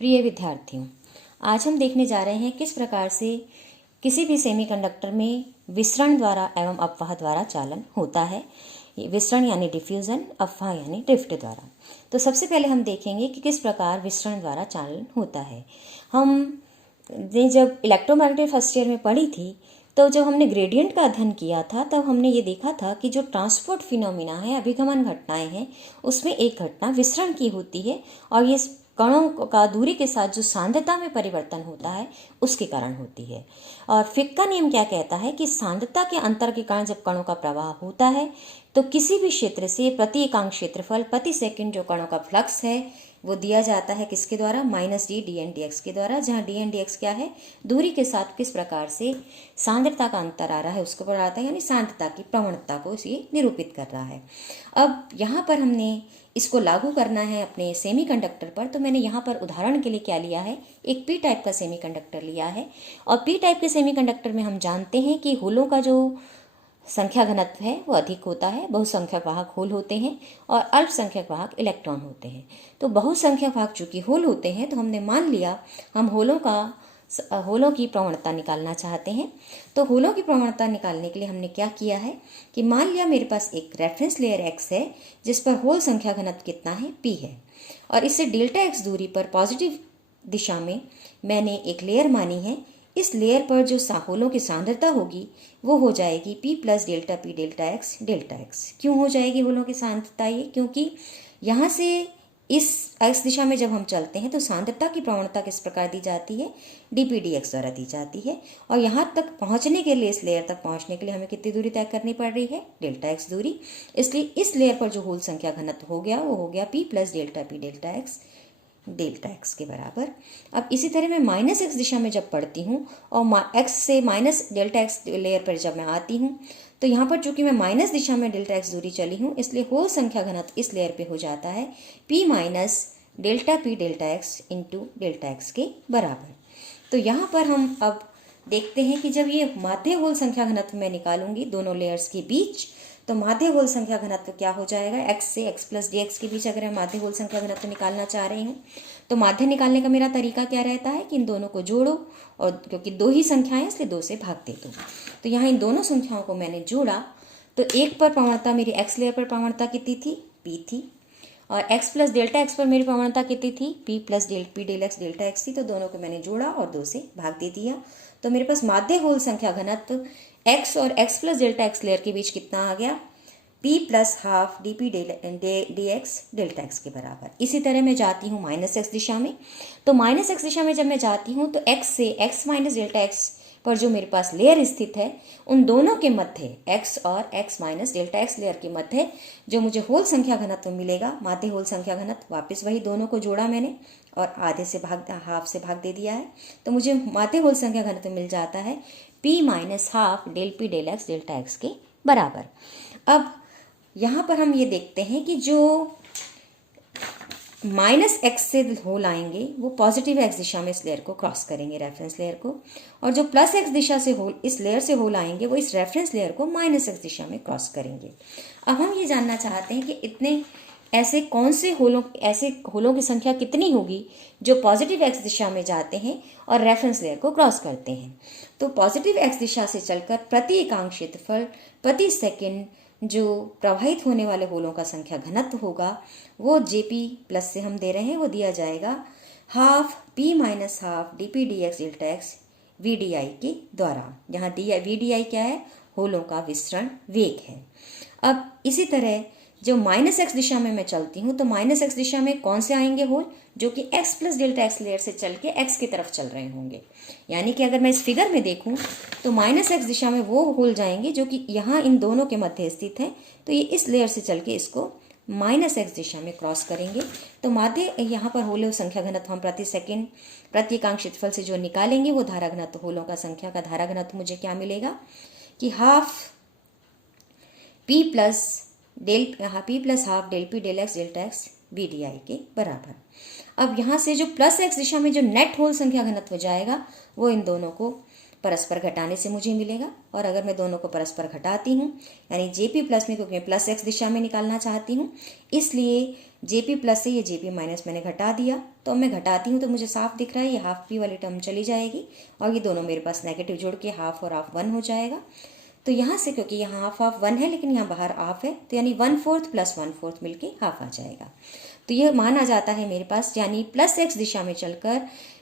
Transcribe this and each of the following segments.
प्रिय विद्यार्थियों, आज हम देखने जा रहे हैं किस प्रकार से किसी भी सेमीकंडक्टर में विसरण द्वारा एवं अपवाह द्वारा चालन होता है। विसरण यानी डिफ्यूज़न, अपवाह यानी ड्रिफ्ट द्वारा। तो सबसे पहले हम देखेंगे कि किस प्रकार विसरण द्वारा चालन होता है। हमने जब इलेक्ट्रोमैग्नेटिक फर्स्ट ईयर में पढ़ी थी तो जब हमने ग्रेडियंट का अध्ययन किया था तब हमने ये देखा था कि जो ट्रांसपोर्ट फिनोमिना है, अभिगमन घटनाएं हैं, उसमें एक घटना विसरण की होती है और ये कणों का दूरी के साथ जो सांद्रता में परिवर्तन होता है उसके कारण होती है। और फिक का नियम क्या कहता है कि सांद्रता के अंतर के कारण जब कणों का प्रवाह होता है तो किसी भी क्षेत्र से प्रति एकांक क्षेत्रफल प्रति सेकंड जो कणों का फ्लक्स है वो दिया जाता है किसके द्वारा, -d dn dx के द्वारा, जहाँ dn dx क्या है, दूरी के साथ किस प्रकार से सांद्रता का अंतर आ रहा है उसको बढ़ाता है, यानी सांद्रता की प्रवणता को ये निरूपित कर रहा है। अब यहाँ पर हमने इसको लागू करना है अपने सेमीकंडक्टर पर, तो मैंने यहाँ पर उदाहरण के लिए क्या लिया है, एक पी टाइप का सेमीकंडक्टर लिया है। और पी टाइप के सेमीकंडक्टर में हम जानते हैं कि होलों का जो संख्या घनत्व है वो अधिक होता है, बहुसंख्यक वाहक होल होते हैं और अल्पसंख्यक वाहक इलेक्ट्रॉन होते हैं। तो बहुसंख्यक वाहक चूंकि होल होते हैं तो हमने मान लिया हम होलों की प्रवणता निकालना चाहते हैं। तो होलों की प्रवणता निकालने के लिए हमने क्या किया है कि मान लिया मेरे पास एक रेफरेंस लेयर x है जिस पर होल संख्या घनत्व कितना है, p है, और इससे डेल्टा x दूरी पर पॉजिटिव दिशा में मैंने एक लेयर मानी है। इस लेयर पर जो होलों की सांद्रता होगी वो हो जाएगी p plus delta p delta x। क्यों हो जाएगी होलों की सांद्रता ये, क्योंकि यहाँ से इस x दिशा में जब हम चलते हैं तो सांद्रता की प्रवणता किस प्रकार दी जाती है, dp dx द्वारा दी जाती है। और यहाँ तक पहुँचने के लिए, इस लेयर तक पहुँचने के लिए हमें कितनी दूरी तय करनी पड़ रही है, डेल्टा x दूरी। इसलिए इस लेयर पर जो होल संख्या घनत्व हो गया वो हो गया p plus delta p delta x के बराबर। अब इसी तरह मैं -x दिशा में जब पढ़ती हूँ और x से माइनस डेल्टा x लेयर पर जब मैं आती हूँ तो यहाँ पर चूंकि मैं माइनस दिशा में डेल्टा x दूरी चली हूँ इसलिए होल संख्या घनत्व इस लेयर पे हो जाता है p minus delta p delta x into delta x के बराबर। तो यहाँ पर हम अब देखते हैं कि जब ये माध्य होल संख्या घनत्व मैं निकालूंगी दोनों लेयर्स के बीच, तो माध्य होल संख्या घनत्व क्या हो जाएगा, x से x प्लस dx के बीच अगर मैं माध्य होल संख्या घनत्व निकालना चाह रही हूँ तो माध्य निकालने का मेरा तरीका क्या रहता है कि इन दोनों को जोड़ो, और क्योंकि दो ही संख्याएं इसलिए 2 से भाग दे दो। तो यहाँ इन दोनों संख्याओं को मैंने जोड़ा तो एक पर प्रवणता मेरी x लेयर पर प्रवणता कितनी थी, p थी, और x प्लस डेल्टा x पर मेरी प्रवणता कितनी थी, p plus p del x delta x थी। तो दोनों को मैंने जोड़ा और 2 से भाग दे दिया। तो मेरे पास माध्य होल संख्या घनत्व x और x plus delta x layer के बीच कितना आ गया, p plus half dp dx delta x के बराबर। इसी तरह मैं जाती हूँ -x दिशा में, तो -x दिशा में जब मैं जाती हूँ तो x से x माइनस डेल्टा x पर जो मेरे पास लेयर स्थित है उन दोनों के मध्य x और x minus delta x layer के मध्य जो मुझे होल संख्या घनत्व मिलेगा, माध्य होल संख्या घनत्व, वापस वही दोनों को जोड़ा मैंने और हाफ से भाग दे दिया है। तो मुझे माध्य होल संख्या घनत्व मिल जाता है p minus half del p del x delta x के बराबर। अब यहाँ पर हम ये देखते हैं कि जो -x से होल आएंगे वो पॉजिटिव x दिशा में इस लेयर को क्रॉस करेंगे, रेफरेंस लेयर को, और जो प्लस x दिशा से होल इस लेयर से होल आएंगे वो इस रेफरेंस लेयर को -x दिशा में क्रॉस करेंगे। अब हम ये जानना चाहते हैं कि इतने ऐसे कौन से होलों की संख्या कितनी होगी जो पॉजिटिव x दिशा में जाते हैं और रेफरेंस लेयर को क्रॉस करते हैं। तो पॉजिटिव x दिशा से चलकर प्रति एकांक क्षेत्रफल प्रति सेकंड जो प्रवाहित होने वाले होलों का संख्या घनत्व होगा वो Jp प्लस से हम दे रहे हैं, वो दिया जाएगा half p minus half dp dx delta x vdi के द्वारा, जहाँ vdi क्या है, होलों का विसरण वेग है। अब इसी तरह जो -x दिशा में मैं चलती हूँ तो -x दिशा में कौन से आएंगे होल, जो कि x plus delta x layer से चल के x की तरफ चल रहे होंगे। यानी कि अगर मैं इस फिगर में देखूं तो -x दिशा में वो होल जाएंगे जो कि यहाँ इन दोनों के मध्य स्थित हैं, तो ये इस लेयर से चल के इसको -x दिशा में क्रॉस करेंगे। तो माध्य यहाँ पर होलों संख्या घनत्व हम प्रति सेकंड प्रति एकांक क्षेत्रफल से जो निकालेंगे वो धारा घनत्व, होलों का संख्या का धारा घनत्व मुझे क्या मिलेगा कि half p plus half del p del x delta x vdi के बराबर। अब यहाँ से जो प्लस x दिशा में जो नेट होल संख्या घनत्व जाएगा वो इन दोनों को परस्पर घटाने से मुझे मिलेगा, और अगर मैं दोनों को परस्पर घटाती हूँ यानी Jp प्लस में, क्योंकि मैं प्लस x दिशा में निकालना चाहती हूँ इसलिए जेपी प्लस से ये जेपी माइनस मैंने घटा दिया, तो अब मैं घटाती हूँ तो मुझे साफ दिख रहा है ये हाफ पी वाली टर्म चली जाएगी और ये दोनों मेरे पास नेगेटिव जुड़ के हाफ और हाफ 1 हो जाएगा। तो यहाँ से क्योंकि यहाँ हाफ हाफ 1 है लेकिन यहाँ बाहर हाफ है, तो यानी 1/4 प्लस 1/4 मिलके हाफ आ जाएगा। तो ये मान आ जाता है मेरे पास, यानी प्लस x दिशा में चलकर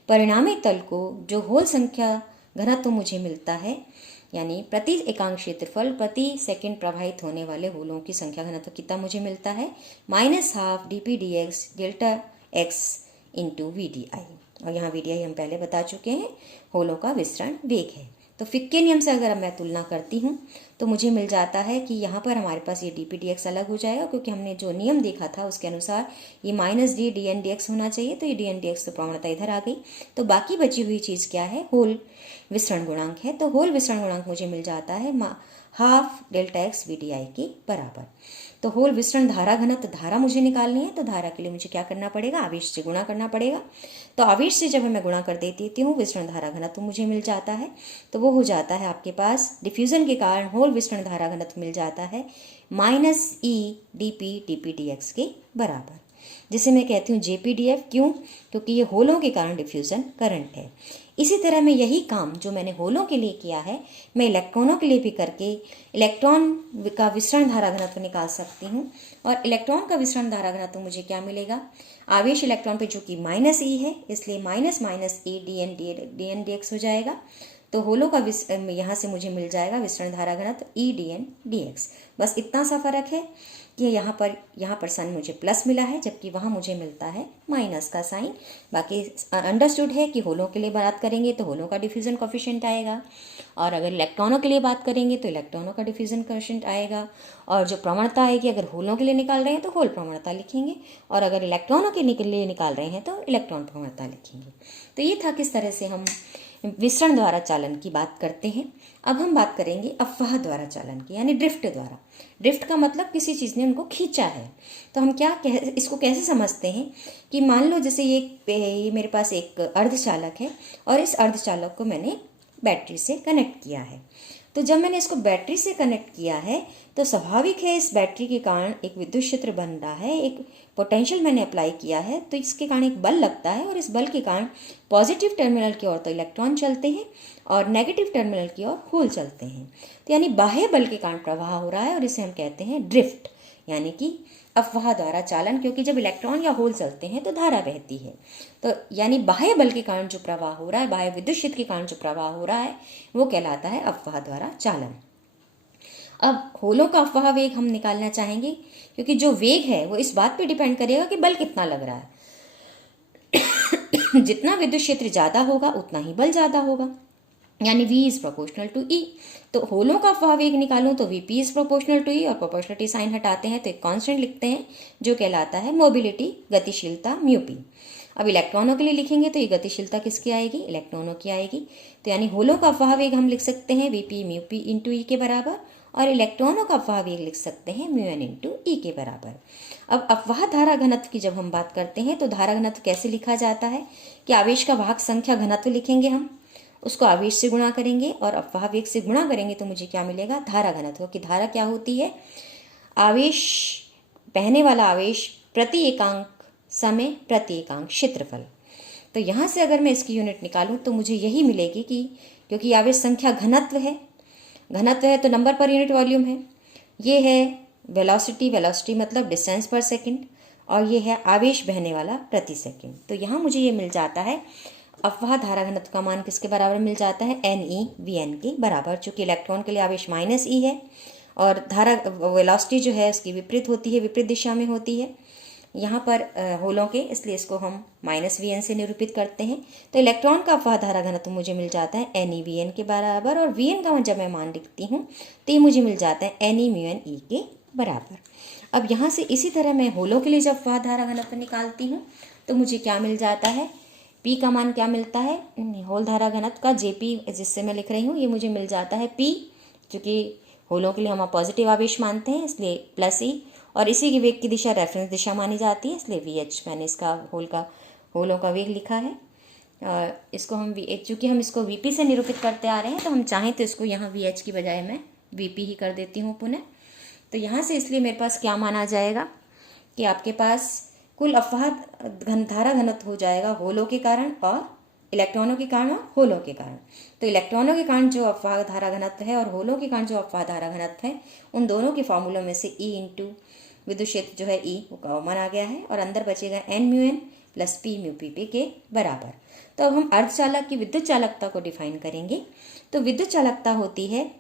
परिणामी तल को जो होल संख्या घनत्व मुझे मिलता है, यानी प्रति एकांक क्षेत्रफल प्रति सेकंड प्रवाहित होने वाले होलों की संख्या घनत्व कितना मुझे मिलता है, -12 dp dx delta x into VDI। और यहाँ VDI हम पहले बता चुके हैं, होलों का विसरण वेग है। तो फिक के नियम से अगर मैं तुलना करती हूँ तो मुझे मिल जाता है कि यहाँ पर हमारे पास ये dp dx अलग हो जाएगा, क्योंकि हमने जो नियम देखा था उसके अनुसार ये -d dn dx होना चाहिए, तो ये dn dx तो प्रवणता इधर आ गई। तो बाकी बची हुई चीज़ क्या है, होल विसरण गुणांक है। तो होल विसरण गुणांक मुझे मिल जाता है हाफ डेल्टा x VDI के बराबर। तो होल विसरण धारा घनत्व, धारा मुझे निकालनी है, तो धारा के लिए मुझे क्या करना पड़ेगा, आवेश से गुणा करना पड़ेगा। तो आवेश से जब मैं गुणा कर देती हूँ विसरण धारा घनत्व मुझे मिल जाता है, तो वो हो जाता है आपके पास डिफ्यूजन के कारण होल विसरण धारा घनत्व मिल जाता है -e dp dx के बराबर, जिसे मैं कहती हूँ JPDF। क्यों? क्योंकि ये होलों के कारण डिफ्यूजन करंट है। इसी तरह मैं यही काम जो मैंने होलों के लिए किया है मैं इलेक्ट्रॉनों के लिए भी करके इलेक्ट्रॉन का विसरण धारा घनत्व निकाल सकती हूँ। और इलेक्ट्रॉन का विसरण धारा घनत्व मुझे क्या मिलेगा, आवेश इलेक्ट्रॉन पे जो कि -e है इसलिए -e dn dx हो जाएगा। तो होलों का यहाँ से मुझे मिल जाएगा विसरण धारा घनत्व e dn dx। बस इतना सा फर्क है कि यहाँ पर साइन मुझे प्लस मिला है जबकि वहाँ मुझे मिलता है माइनस का साइन। बाकी अंडरस्टूड है कि होलों के लिए बात करेंगे तो होलों का डिफ्यूजन कोफिशिएंट आएगा, और अगर इलेक्ट्रॉनों के लिए बात करेंगे तो इलेक्ट्रॉनों का डिफ्यूजन कोफिशिएंट आएगा। और जो प्रवणता आएगी, अगर होलों के लिए निकाल रहे हैं तो होल प्रवणता लिखेंगे, और अगर इलेक्ट्रॉनों के लिए निकाल रहे हैं तो इलेक्ट्रॉन प्रवणता लिखेंगे। तो ये था किस तरह से हम विसरण द्वारा चालन की बात करते हैं। अब हम बात करेंगे अफवाह द्वारा चालन की, यानी ड्रिफ्ट द्वारा। ड्रिफ्ट का मतलब किसी चीज़ ने उनको खींचा है। तो हम इसको कैसे समझते हैं कि मान लो जैसे ये मेरे पास एक अर्धचालक है और इस अर्धचालक को मैंने बैटरी से कनेक्ट किया है। तो जब मैंने इसको बैटरी से कनेक्ट किया है तो स्वाभाविक है इस बैटरी के कारण एक विद्युत क्षेत्र बन रहा है, एक पोटेंशियल मैंने अप्लाई किया है, तो इसके कारण एक बल लगता है और इस बल के कारण पॉजिटिव टर्मिनल की ओर तो इलेक्ट्रॉन चलते हैं और नेगेटिव टर्मिनल की ओर होल चलते हैं। तो यानी बाह्य बल के कारण प्रवाह हो रहा है और इसे हम कहते हैं ड्रिफ्ट, यानी कि अफवाह द्वारा चालन, क्योंकि जब इलेक्ट्रॉन या होल चलते हैं तो धारा बहती है। तो यानी बाह्य बल के कारण जो प्रवाह हो रहा है, बाह्य विद्युत क्षेत्र के कारण जो प्रवाह हो रहा है वो कहलाता है अफवाह द्वारा चालन। अब होलों का अफवाह वेग हम निकालना चाहेंगे, क्योंकि जो वेग है वो इस बात पे डिपेंड करेगा कि बल कितना लग रहा है। जितना विद्युत क्षेत्र ज़्यादा होगा उतना ही बल ज़्यादा होगा, यानी V is proportional to E। तो होलों का अफवाह वेग निकालूं तो VP is proportional to E, और प्रोपोर्शनलिटी साइन हटाते हैं तो एक कांस्टेंट लिखते हैं जो कहलाता है मोबिलिटी, गतिशीलता μP। अब इलेक्ट्रॉनों के लिए लिखेंगे तो ये गतिशीलता किसकी आएगी, इलेक्ट्रॉनों की आएगी। तो यानी होलों का अफवाह वेग हम लिख सकते हैं VP μP इंटू E के बराबर, और इलेक्ट्रॉनों का अफवाह वेग लिख सकते हैं μN इंटू E के बराबर। अब अफवाह धारा घनत्व की जब हम बात करते हैं तो धारा घनत्व कैसे लिखा जाता है कि आवेश का वाहक संख्या घनत्व लिखेंगे, हम उसको आवेश से गुणा करेंगे और अफवाह वेग से गुणा करेंगे तो मुझे क्या मिलेगा, धारा घनत्व। कि धारा क्या होती है, आवेश, बहने वाला आवेश प्रति एकांक समय प्रति एकांक क्षेत्रफल। तो यहाँ से अगर मैं इसकी यूनिट निकालूं तो मुझे यही मिलेगी कि क्योंकि आवेश संख्या घनत्व है तो नंबर पर यूनिट वॉल्यूम है, ये है वेलोसिटी मतलब डिस्टेंस पर सेकंड, और ये है आवेश बहने वाला प्रति सेकंड। तो यहाँ मुझे ये मिल जाता है अफवाह धारा घनत्व का मान किसके बराबर मिल जाता है, NE/VN के बराबर। चूँकि इलेक्ट्रॉन के लिए आवेश -E है और धारा वेलोसिटी जो है उसकी विपरीत होती है, विपरीत दिशा में होती है यहाँ पर होलों के, इसलिए इसको हम -VN से निरूपित करते हैं। तो इलेक्ट्रॉन का अफवाह धारा घनत्व मुझे मिल जाता है NE/VN के बराबर, और VN का जब मैं मान लिखती हूँ तो ये मुझे मिल जाता है NE/μN के बराबर। अब यहाँ से इसी तरह मैं होलों के लिए जब अफवाह धारा घनत्व निकालती हूँ तो मुझे क्या मिल जाता है, P का मान क्या मिलता है, होल धारा घनत्व का JP जिससे मैं लिख रही हूँ, ये मुझे मिल जाता है P, चूँकि होलों के लिए हम पॉजिटिव आवेश मानते हैं इसलिए +E, और इसी की वेग की दिशा रेफरेंस दिशा मानी जाती है इसलिए VH मैंने इसका होलों का वेग लिखा है। इसको हम चूँकि हम इसको VP से निरूपित करते आ रहे हैं तो हम चाहें तो इसको यहाँ VH की बजाय मैं VP ही कर देती हूँ पुनः। तो यहाँ से इसलिए मेरे पास क्या मान आ जाएगा कि आपके पास कुल अफवाह धारा घनत्व हो जाएगा होलों के कारण और इलेक्ट्रॉनों के कारण और होलों के कारण। तो इलेक्ट्रॉनों के कारण जो अफवाह धारा घनत्व है और होलों के कारण जो अफवाह धारा घनत्व है, उन दोनों के फॉर्मूलों में से E इंटू विद्युत क्षेत्र जो है E वो कॉमन आ गया है और अंदर बचेगा n mu N plus p mu P के बराबर। तो अब हम अर्धचालक की विद्युत चालकता को डिफाइन करेंगे। तो विद्युत चालकता होती है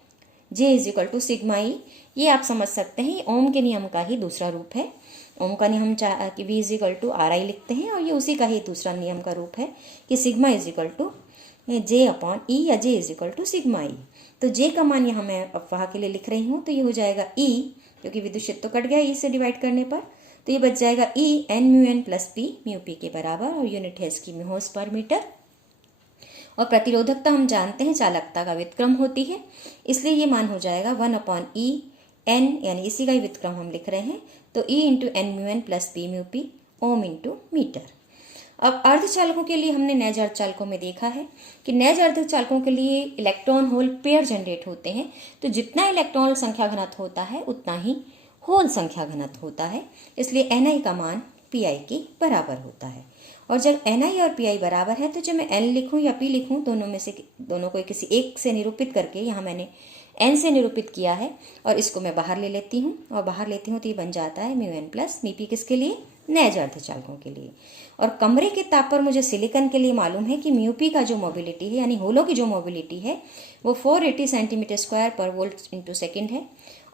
J is equal to sigma E. ये आप समझ सकते हैं, ओम के नियम का ही दूसरा रूप है। ओम का नियम कि V is equal to R I लिखते हैं और ये उसी का ही दूसरा नियम का रूप है कि sigma is equal to J upon E या J is equal to sigma E. तो J का मान यहाँ मैं अफवाह के लिए लिख रही हूँ, तो ये हो जाएगा E, क्योंकि विद्युत क्षेत्र तो कट गया E से डिवाइड करने पर, तो ये बच जाएगा E n mu N plus p mu p के बराबर और यूनिट है इसकी म्यूहोस पर मीटर। और प्रतिरोधकता हम जानते हैं चालकता का व्युत्क्रम होती है, इसलिए ये मान हो जाएगा 1 अपॉन ई एन, यानी इसी का ही व्युत्क्रम हम लिख रहे हैं, तो E into N mu N plus P mu P ohm into metre. अब अर्धचालकों के लिए हमने नैज अर्धचालकों में देखा है कि नैज अर्धचालकों के लिए इलेक्ट्रॉन होल पेयर जनरेट होते हैं, तो जितना इलेक्ट्रॉन संख्या घनत्व होता है उतना ही होल संख्या घनत्व होता है, इसलिए Ni का मान Pi के बराबर होता है। और जब Ni और Pi बराबर है तो जब मैं N लिखूं या P लिखूं, दोनों को किसी एक से निरूपित करके, यहाँ मैंने N से निरूपित किया है और इसको मैं बाहर ले लेती हूँ और बाहर लेती हूँ तो ये बन जाता है म्यू एन प्लस मी पी, किसके लिए? नैज अर्धचालकों के लिए। और कमरे के ताप पर मुझे सिलिकॉन के लिए मालूम है कि म्यू पी का जो मोबिलिटी है, यानी होलों की जो मोबिलिटी है, वो 480 सेंटीमीटर स्क्वायर पर वोल्ट इंटू सेकेंड है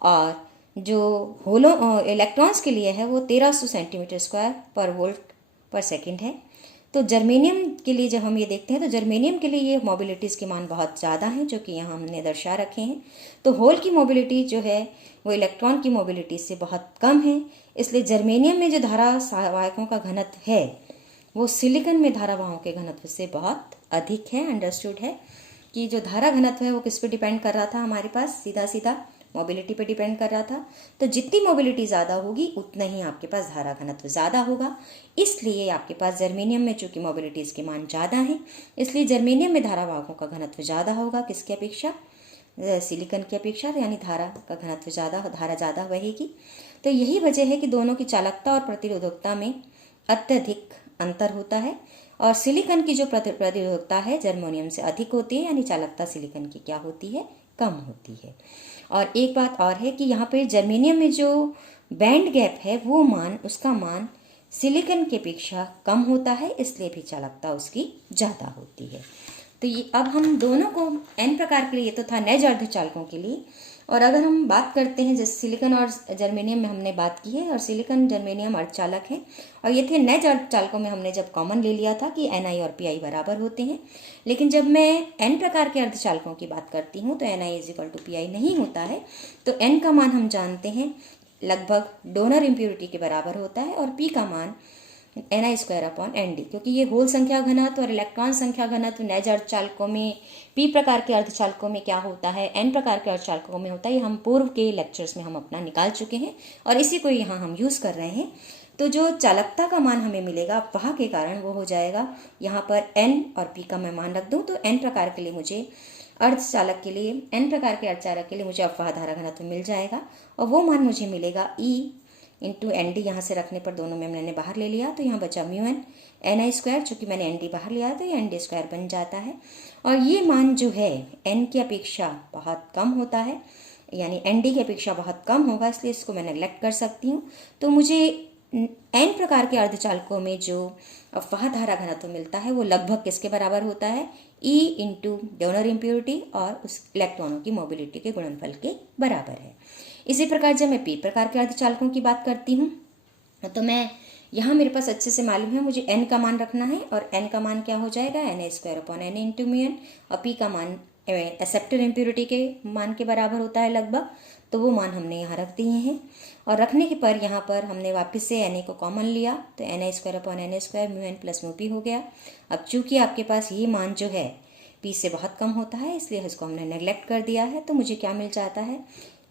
और जो होलों इलेक्ट्रॉन्स के लिए है वो 1300 सेंटीमीटर स्क्वायर पर वोल्ट पर सेकेंड है। तो जर्मेनियम के लिए जब हम ये देखते हैं तो जर्मेनियम के लिए ये मोबिलिटीज़ के मान बहुत ज़्यादा हैं, जो कि यहाँ हमने दर्शा रखे हैं। तो होल की मोबिलिटी जो है वो इलेक्ट्रॉन की मोबिलिटी से बहुत कम है, इसलिए जर्मेनियम में जो धारा सहायकों का घनत्व है वो सिलिकॉन में धारावाहों के घनत्व से बहुत अधिक है। अंडरस्टूड है कि जो धारा घनत्व है वो किस पे डिपेंड कर रहा था, हमारे पास सीधा सीधा मोबिलिटी पे डिपेंड कर रहा था। तो जितनी मोबिलिटी ज़्यादा होगी उतना ही आपके पास धारा घनत्व ज़्यादा होगा, इसलिए आपके पास जर्मेनियम में चूंकि मोबिलिटीज़ के मान ज़्यादा हैं, इसलिए जर्मेनियम में धारावाहकों का घनत्व ज़्यादा होगा, किसकी अपेक्षा? सिलिकॉन की अपेक्षा, यानी धारा का घनत्व ज़्यादा, धारा ज़्यादा बहेगी। तो यही वजह है कि दोनों की चालकता और प्रतिरोधकता में अत्यधिक अंतर होता है और सिलिकॉन की जो प्रतिरोधकता है जर्मेनियम से अधिक होती है, यानी चालकता सिलिकॉन की क्या होती है? कम होती है। और एक बात और है कि यहाँ पे जर्मेनियम में जो बैंड गैप है वो उसका मान सिलिकॉन की अपेक्षा कम होता है, इसलिए भी चालकता उसकी ज़्यादा होती है। तो ये अब हम दोनों को n प्रकार के लिए, ये तो था नैज अर्धचालकों के लिए, और अगर हम बात करते हैं जैसे सिलिकॉन और जर्मेनियम में हमने बात की है और सिलिकॉन जर्मेनियम अर्धचालक है और ये थे नैज अर्धचालकों में हमने जब कॉमन ले लिया था कि Ni और Pi बराबर होते हैं। लेकिन जब मैं n प्रकार के अर्धचालकों की बात करती हूँ तो Ni is equal to Pi नहीं होता है, तो n का मान हम जानते हैं लगभग डोनर इम्प्योरिटी के बराबर होता है और P का मान Ni स्क्वायर अपॉन Nd, क्योंकि ये होल संख्या घनत्व और इलेक्ट्रॉन संख्या घनत्व नैज अर्धचालकों में, P प्रकार के अर्धचालकों में क्या होता है, N प्रकार के अर्धचालकों में होता है, ये हम पूर्व के लेक्चर्स में हम अपना निकाल चुके हैं और इसी को यहाँ हम यूज़ कर रहे हैं। तो जो चालकता का मान हमें मिलेगा अफवाह के कारण वो हो जाएगा, यहाँ पर N और P का मैं मान रख दूँ तो N प्रकार के लिए मुझे अर्धचालक के लिए, N प्रकार के अर्धचालक के लिए मुझे अफवाह धारा घनत्व मिल जाएगा और वो मान मुझे मिलेगा E इंटू एन डी, यहाँ से रखने पर दोनों में मैंने बाहर ले लिया तो यहाँ बचा म्यू एन Ni स्क्वायर, चूँकि मैंने एन डी बाहर लिया तो ये Nd स्क्वायर बन जाता है। और ये मान जो है n की अपेक्षा बहुत कम होता है, यानी Nd की अपेक्षा बहुत कम होगा, इसलिए इसको मैं नेग्लेक्ट कर सकती हूँ। तो मुझे n प्रकार के अर्धचालकों में जो अफवाह धारा घनत्व मिलता है वो लगभग किसके बराबर होता है? E इंटू डोनर इम्प्योरिटी और उस इलेक्ट्रॉनों की मोबिलिटी के गुणनफल के बराबर है। इसी प्रकार जब मैं P प्रकार के अर्धचालकों की बात करती हूँ तो मैं यहाँ मेरे पास अच्छे से मालूम है मुझे n का मान रखना है और n का मान क्या हो जाएगा? Ni square upon N into mu N, और P का मान एक्सेप्टर इम्प्योरिटी के मान के बराबर होता है लगभग, तो वो मान हमने यहाँ रख दिए हैं। और रखने के पर यहाँ पर हमने वापस से Na को कॉमन लिया तो Ni square upon N square mu N plus mu P हो गया। अब चूंकि आपके पास ये मान जो है P से बहुत कम होता है इसलिए इसको हमने नेग्लेक्ट कर दिया है, तो मुझे क्या मिल जाता है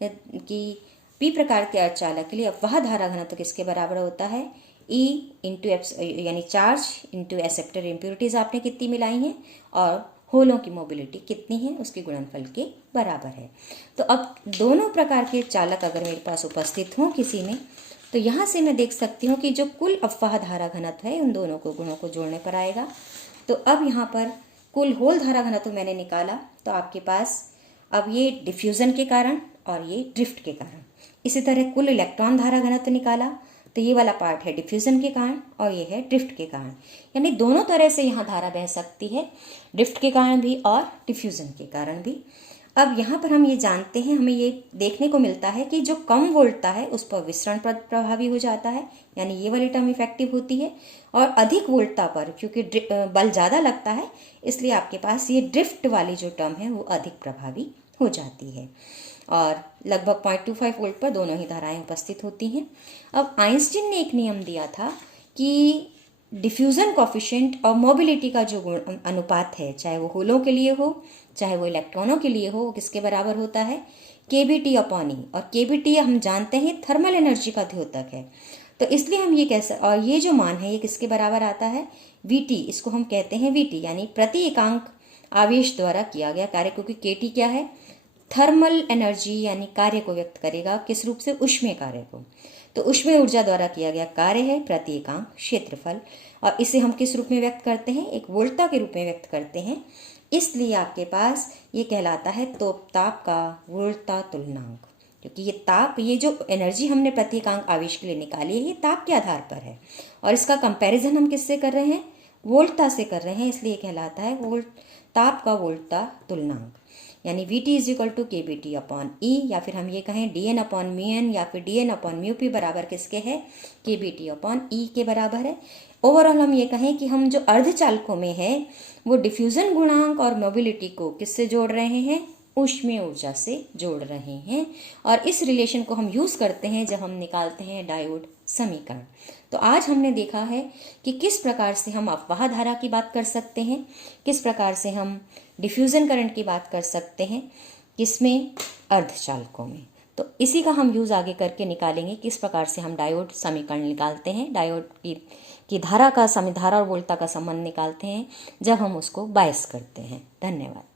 कि P प्रकार के अर्धचालक के लिए अफवाह धारा घनत्व किसके बराबर होता है? E इंटू यानी चार्ज इंटू एक्सेप्टर इम्प्योरिटीज आपने कितनी मिलाई हैं और होलों की मोबिलिटी कितनी है उसके गुणनफल के बराबर है। तो अब दोनों प्रकार के चालक अगर मेरे पास उपस्थित हों किसी में, तो यहाँ से मैं देख सकती हूँ कि जो कुल अफवाह धारा घनत्व है उन दोनों को गुणों को जोड़ने पर आएगा। तो अब यहाँ पर कुल होल धारा घनत्व मैंने निकाला, तो आपके पास अब ये डिफ्यूज़न के कारण और ये ड्रिफ्ट के कारण। इसी तरह कुल इलेक्ट्रॉन धारा घनत्व निकाला, तो ये वाला पार्ट है डिफ्यूज़न के कारण और ये है ड्रिफ्ट के कारण। यानी दोनों तरह से यहाँ धारा बह सकती है, ड्रिफ्ट के कारण भी और डिफ्यूज़न के कारण भी। अब यहाँ पर हम ये जानते हैं, हमें ये देखने को मिलता है कि जो कम वोल्टता है उस पर विसरण प्रभावी हो जाता है, यानी ये वाली टर्म इफेक्टिव होती है। और अधिक वोल्टता पर क्योंकि बल ज़्यादा लगता है, इसलिए आपके पास ये ड्रिफ्ट वाली जो टर्म है वो अधिक प्रभावी हो जाती है। और लगभग 0.25 वोल्ट पर दोनों ही धाराएं उपस्थित होती हैं। अब आइंस्टीन ने एक नियम दिया था कि डिफ्यूज़न कॉफिशिएंट और मोबिलिटी का जो अनुपात है, चाहे वो होलों के लिए हो चाहे वो इलेक्ट्रॉनों के लिए हो, वो किसके बराबर होता है, KBT अपॉन E। और KBT हम जानते हैं थर्मल एनर्जी का द्योतक है, तो इसलिए हम ये और ये जो मान है ये किसके बराबर आता है, VT। इसको हम कहते हैं VT, यानी प्रति एकांक आवेश द्वारा किया गया कार्य, क्योंकि KT क्या है, थर्मल एनर्जी यानी कार्य को व्यक्त करेगा। किस रूप से, ऊष्मीय कार्य को। तो ऊष्मीय ऊर्जा द्वारा किया गया कार्य है प्रति एकांक क्षेत्रफल, और इसे हम किस रूप में व्यक्त करते हैं, एक वोल्टता के रूप में व्यक्त करते हैं। इसलिए आपके पास ये कहलाता है तो ताप का वोल्टता तुलनांक, क्योंकि ये ताप, ये जो एनर्जी हमने प्रति एकांक आवेश के लिए निकाली है ये ताप के आधार पर है, और इसका कंपैरिजन हम किससे कर रहे हैं, वोल्टता से कर रहे हैं, इसलिए कहलाता है ताप का वोल्टता तुलनांक। यानी VT is equal to KBT upon E, या फिर हम ये कहें DN अपॉन μN या फिर DN अपॉन μP बराबर किसके है, KBT अपॉन E के बराबर है। ओवरऑल हम ये कहें कि हम जो अर्धचालकों में है वो डिफ्यूज़न गुणांक और मोबिलिटी को किससे जोड़ रहे हैं, ऊष्मीय ऊर्जा से जोड़ रहे हैं। और इस रिलेशन को हम यूज़ करते हैं जब हम निकालते हैं डायोड समीकरण। तो आज हमने देखा है कि किस प्रकार से हम अफवाह धारा की बात कर सकते हैं, किस प्रकार से हम डिफ्यूज़न करंट की बात कर सकते हैं, किसमें, अर्धचालकों में। तो इसी का हम यूज़ आगे करके निकालेंगे किस प्रकार से हम डायोड समीकरण निकालते हैं, डायोड की धारा और वोल्टता का संबंध निकालते हैं जब हम उसको बायस करते हैं। धन्यवाद।